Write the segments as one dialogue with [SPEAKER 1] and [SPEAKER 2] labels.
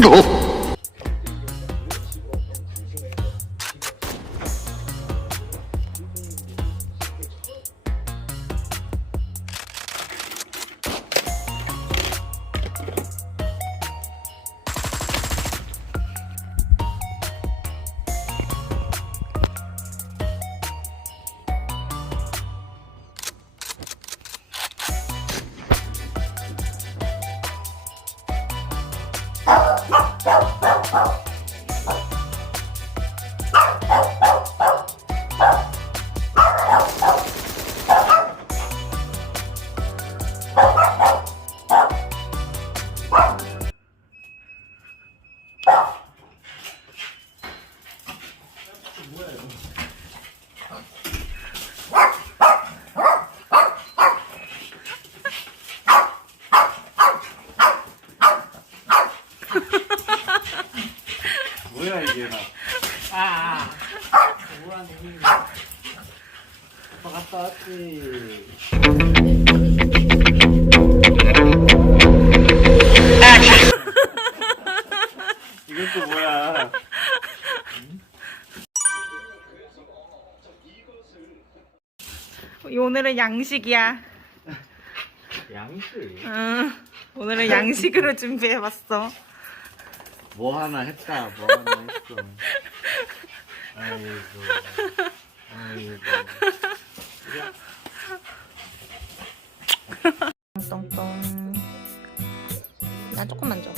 [SPEAKER 1] 무. 뭐야
[SPEAKER 2] 아.
[SPEAKER 1] 뭐하니? 아빠 갔다 왔지. 또 뭐야?
[SPEAKER 2] 오늘은 양식이야.
[SPEAKER 1] 양식.
[SPEAKER 2] 응. 오늘은 양식으로 준비해봤어.
[SPEAKER 1] 뭐 하나 했다. 뭐 하나 했어. 아이고. 아이고.
[SPEAKER 2] 똥똥. 난 조금만 줘.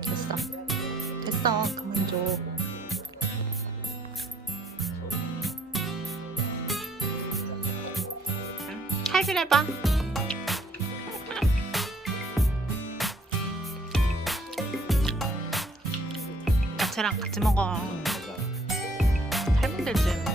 [SPEAKER 2] 됐어. 됐어. 그만 줘. 칼질 해봐. 야채랑 같이 먹어. 살면 되지.